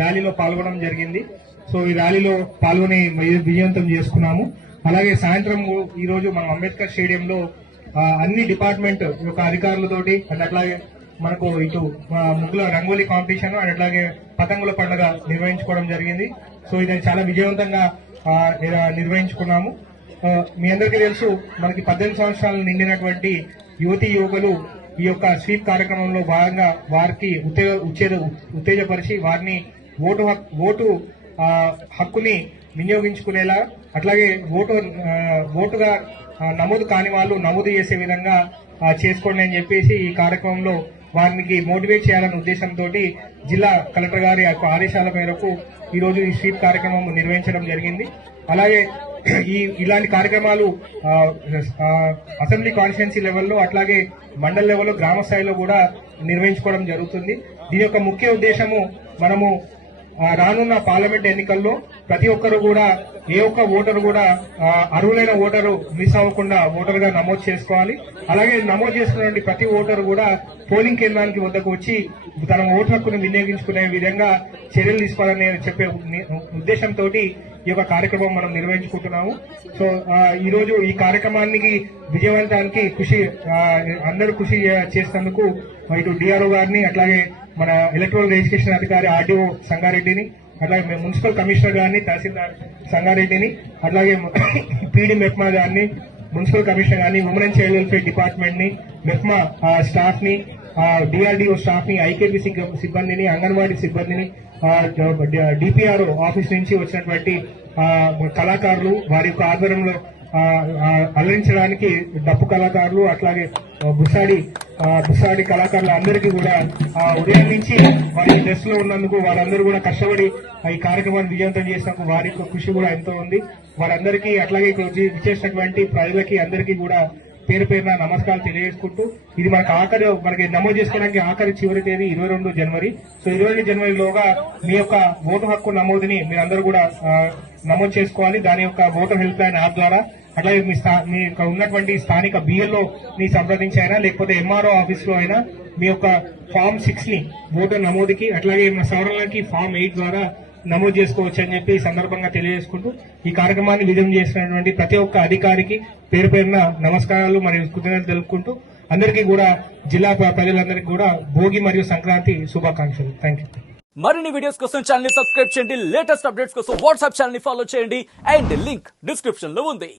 ర్యాలీలో పాల్గొనడం జరిగింది. సో ఈ ర్యాలీలో పాల్గొని విజయవంతం చేసుకున్నాము. అలాగే సాయంత్రం ఈ రోజు మనం అంబేద్కర్ స్టేడియంలో అన్ని డిపార్ట్మెంట్ యొక్క అధికారులతోటి అండ్ అట్లాగే మనకు ఇటు ముగ్గుల రంగోలీ కాంపిటీషన్ అండ్ అట్లాగే పతంగుల పండుగ నిర్వహించుకోవడం జరిగింది. సో ఇది చాలా విజయవంతంగా నిర్వహించుకున్నాము. మీ అందరికీ తెలుసు మనకి పద్దెనిమిది సంవత్సరాలు నిండినటువంటి యువతి యువకులు ఈ యొక్క స్వీప్ కార్యక్రమంలో భాగంగా వారికి ఉత్తేజ ఉత్తేజ ఉత్తేజపరిచి వారిని ఓటు హక్- ఓటు హక్కుని వినియోగించుకునేలా అట్లాగే ఓటు ఓటుగా నమోదు కాని వాళ్ళు నమోదు చేసే విధంగా చేసుకోండి అని చెప్పేసి ఈ కార్యక్రమంలో వారికి మోటివేట్ చేయాలనే ఉద్దేశంతో జిల్లా కలెక్టర్ గారి ఆదేశాల మేరకు ఈ రోజు ఈ స్వీప్ కార్యక్రమం నిర్వహించడం జరిగింది. అలాగే ఈ ఇలాంటి కార్యక్రమాలు అసెంబ్లీ కాన్స్టిట్యున్సీ లెవెల్లో అట్లాగే మండల లెవెల్లో గ్రామ స్థాయిలో కూడా నిర్వహించుకోవడం జరుగుతుంది. దీని యొక్క ముఖ్య ఉద్దేశము మనము రానున్న పార్లమెంట్ ఎన్నికల్లో ప్రతి ఒక్కరు కూడా ఏ ఒక్క ఓటరు కూడా అర్హులైన ఓటరు మిస్ అవ్వకుండా ఓటర్గా నమోదు చేసుకోవాలి. అలాగే నమోదు చేసుకున్నటువంటి ప్రతి ఓటరు కూడా పోలింగ్ కేంద్రానికి వద్దకు వచ్చి తన ఓటు హక్కును వినియోగించుకునే విధంగా చర్యలు తీసుకోవాలని చెప్పే ఉద్దేశంతో ఈ యొక్క కార్యక్రమం మనం నిర్వహించుకుంటున్నాము. సో ఈరోజు ఈ రోజు ఈ కార్యక్రమానికి విజయవంతానికి కృషి అందరూ కృషి చేసినందుకు ఇటు డిఆర్ఓ గారిని అట్లాగే మన ఎలక్ట్రల్ రిజిస్ట్రేషన్ అధికారి ఆర్డీఓ సంగారెడ్డిని అట్లాగే మేము మున్సిపల్ కమిషనర్ గారిని తహసీల్దార్ సంగారెడ్డిని అట్లాగే పీడీ మెప్మా గారిని మున్సిపల్ కమిషనర్ గారిని ఉమెన్ అండ్ చైల్డ్ వెల్ఫేర్ డిపార్ట్మెంట్ని మెప్మా స్టాఫ్ని డిఆర్డిఓ స్టాఫ్ని ఐకేపీ సిబ్బందిని అంగన్వాడీ సిబ్బందిని డిపిఆర్ఓ ఆఫీస్ నుంచి వచ్చినటువంటి కళాకారులు వారి యొక్క ఆధ్వర్యంలో అలరించడానికి డప్పు కళాకారులు అట్లాగే బుసాడి బుసాడి కళాకారులు అందరికీ కూడా ఉదయం నుంచి వారి డ్రెస్లో ఉన్నందుకు వారందరూ కూడా కష్టపడి ఈ కార్యక్రమాన్ని విజయవంతం చేసినందుకు వారి యొక్క కృషి కూడా ఎంతో ఉంది. వారందరికీ అట్లాగే ఇక్కడ వచ్చి విచ్చేసినటువంటి ప్రజలకి అందరికీ కూడా పేరు పేరున నమస్కారాలు తెలియజేసుకుంటూ ఇది మనకు ఆఖరి మనకి నమోదు చేసుకోవడానికి ఆఖరి చివరి తేదీ ఇరవై రెండు జనవరి. సో ఇరవై రెండు జనవరిలోగా మీ యొక్క ఓటు హక్కు నమోదుని మీరందరూ కూడా నమోదు చేసుకోవాలి. దాని యొక్క ఓటర్ హెల్ప్ లైన్ యాప్ ద్వారా అట్లాగే మీ స్థా మీ యొక్క ఉన్నటువంటి స్థానిక బిఎల్ఓ ని సంప్రదించి అయినా లేకపోతే ఎంఆర్ఓ ఆఫీస్లో అయినా మీ యొక్క ఫామ్ సిక్స్ని ఓటర్ నమోదుకి అట్లాగే మా సవరణకి ఫామ్ ఎయిట్ ద్వారా నమోదు చేసుకోవచ్చు అని చెప్పి ఈ సందర్భంగా తెలియజేసుకుంటూ ఈ కార్యక్రమాన్ని విజయం చేసినటువంటి ప్రతి ఒక్క అధికారికి పేరు పేరున నమస్కారాలు మరియు కృతజ్ఞతలు తెలుపుకుంటూ అందరికీ కూడా జిల్లా ప్రజలందరికీ కూడా భోగి మరియు సంక్రాంతి శుభాకాంక్షలు. థ్యాంక్ యూ మరిన్ని వీడియోస్ కోసం ఛానల్ సబ్స్క్రైబ్ చేయండి. లేటెస్ట్ అప్డేట్స్ కోసం వాట్సాప్ ఛానల్ని ఫాలో చేయండి. అండ్ లింక్ డిస్క్రిప్షన్లో ఉంది.